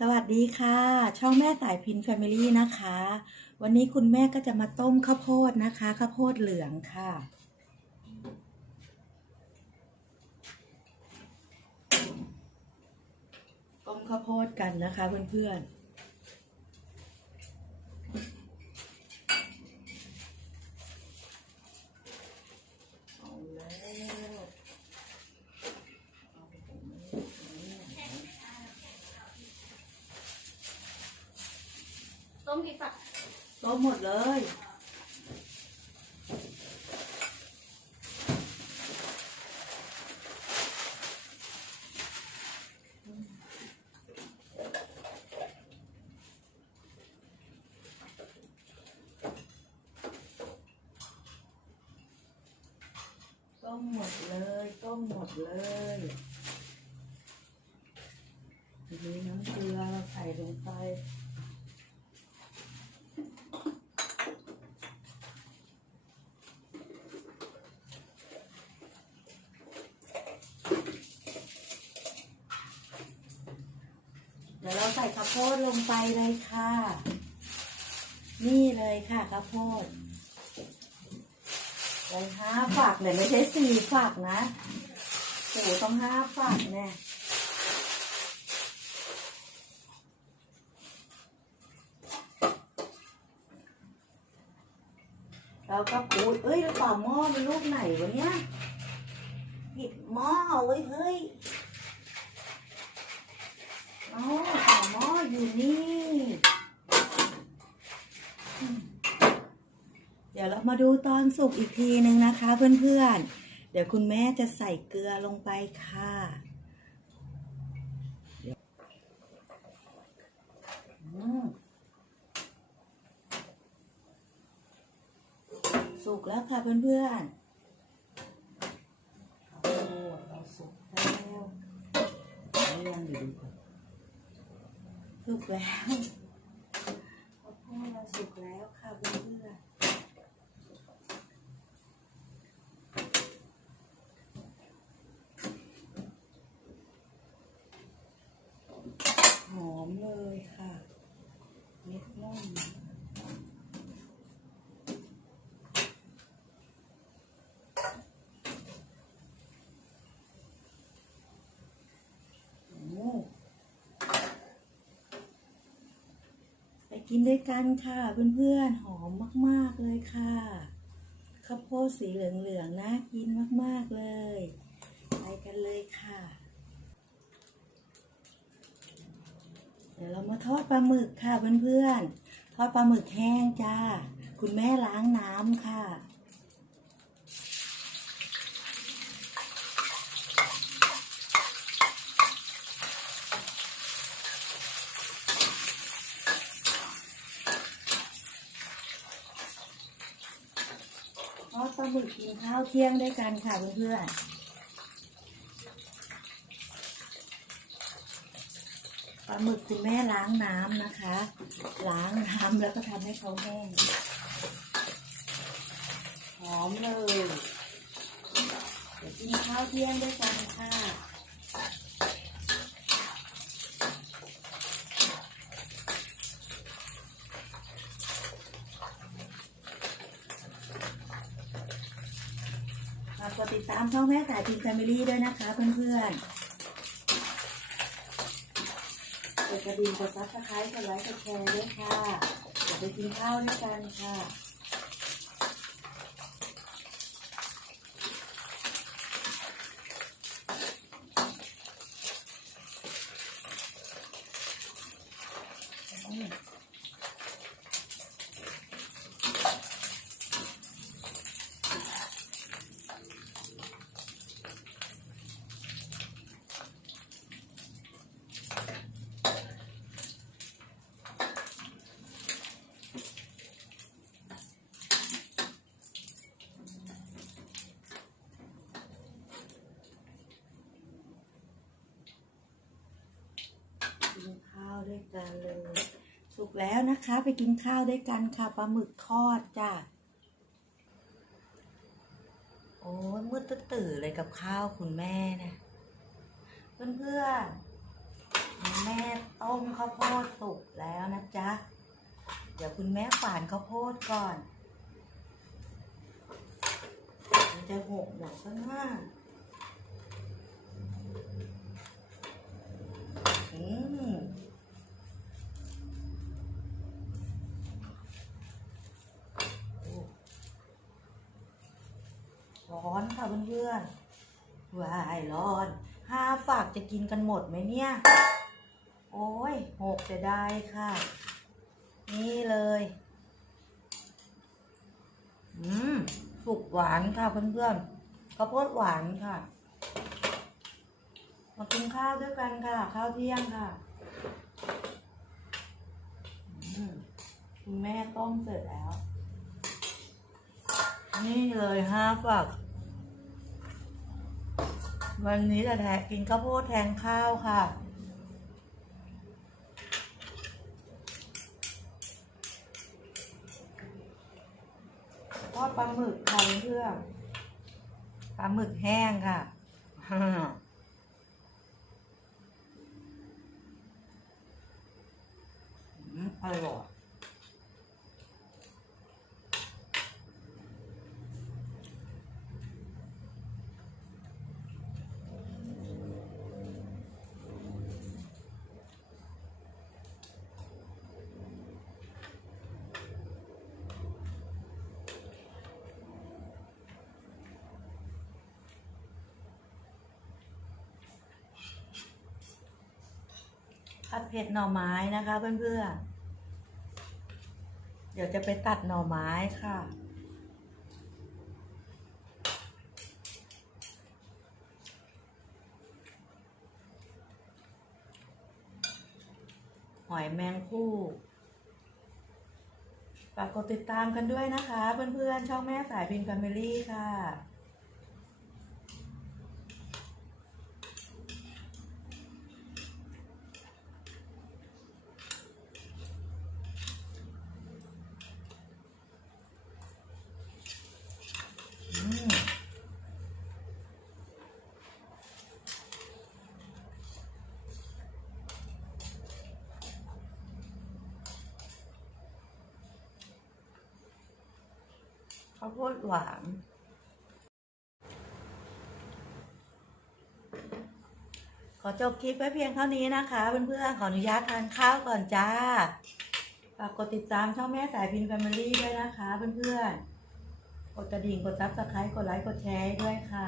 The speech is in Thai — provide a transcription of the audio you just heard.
สวัสดีค่ะ ช่องแม่สายพินแฟมิลี่นะคะ วันนี้คุณแม่ก็จะมาต้มข้าวโพดนะคะข้าวโพดเหลืองค่ะ ต้มข้าวโพดกันนะคะเพื่อนๆเอาแล้วเอาไปตรงนี้ตรงนี้ ต้มกี่ฝัก ต้มหมดเลยต้มหมดเลยต้มหมดเลยทีนี้น้ำเกลือเราใส่ลงไป ดี๋ยวเราใส่ข้าวโพดลงไปเลยค่ะ นี่เลยค่ะข้าวโพดเลยห้าฝักเนี่ยไม่ใช่สี่ฝักนะโอ้ต้องห้าฝักเนี่ยแล้วก็ปูดเอ้ยแล้วฝาหม้อเป็นรูปไหนวะเนี่ยผิดหม้อเว้เฮ้ย อ๋อฝาหม้ ออยู่นี่อืมเดี๋ยวเรามาดูตอนสุกอีกทีนึงนะคะเพื่อนๆ เดี๋ยวคุณแม่จะใส่เกลือลงไปค่ะเดี๋ยวอืมสุกแล้วค่ะเพื่อนๆโอ้เราสุกแล้วเอายังอยู่ดีกว่า สุกแล้วข้าวโพดเราสุกแล้วค่ะเพื่อนๆหอมเลยค่ะเม็ดนุ่มโอ้ ไป กินด้วยกันค่ะเพื่อนๆหอมมากๆเลยค่ะข้าวโพดสีเหลืองๆนะกินมากๆเลย ไปกันเลยค่ะ เดี๋ยวเรามาทอดปลาหมึกค่ะเพื่อนๆทอดปลาหมึกแห้งจ้า คุณแม่ล้างน้ำค่ะ ทอดปลาหมึกกินข้าวเที่ยงด้วยกันค่ะเพื่อนๆปลาหมึกคุณแม่ล้างน้ำนะคะ ล้างน้ำแล้วก็ทำให้เขาแห้งหอมเลยเดี๋ยวกินข้าวเที่ยงด้วยกันค่ะ ฝากกด ติดตามช่องแม่สายพินแฟมิลี่ด้วยนะคะเพื่อนๆกดกระดิ่งกดซับสไครต์กดไลค์กดแชร์ด้วยค่ะเดี๋ยวไปกินข้าวด้วยกันค่ะ ด้วยกันเลยสุกแล้วนะคะ ไปกินข้าวด้วยกันค่ะปลาหมึกทอดจ้ะโอ้ยมืดตื่นเลยกับข้าวคุณแม่นะเพื่อนๆแม่ต้มต้มข้าวโพดสุกแล้วนะจ๊ะ เดี๋ยวคุณแม่ฝานข้าวโพดก่อน มันจะหกหมดซะหน้าอืมโอ้ร้อนค่ะเพื่อนๆวายร้อน ห้าฝากจะกินกันหมดไหมเนี่ย โอ้ยหกจะได้ค่ะ นี่เลย อืม สุกหวานค่ะเพื่อนๆข้าวโพดหวานค่ะ มากินข้าวด้วยกันค่ะ ข้าวเที่ยงค่ะคุณแม่ต้มเสร็จแล้ว นี่เลยห้าฝัก วันนี้จะแทนกินข้าวโพดแทนข้าวค่ะ ทอดปลาหมึกค่ะเพื่อนปลาหมึกแห้งค่ะ อืมอร่อย ผัดเผ็ดหน่อไม้นะคะเพื่อนๆ เดี๋ยวจะไปตัดหน่อไม้ค่ะ หอยแมงคู่ฝากกดติดตามกันด้วยนะคะ เพื่อนๆ ช่องแม่สายพินแฟมิลี่ค่ะ ข้าวโพดหวานขอจบคลิปไว้เพียงเท่านี้นะคะเพื่อนๆขออนุญาตทานข้าวก่อนจ้าฝากกดติดตามช่องแม่สายพินแฟมิลี่ด้วยนะคะเพื่อนๆกดกระดิ่งกดซับสไครต์กดไลค์กดแชร์ด้วยค่ะ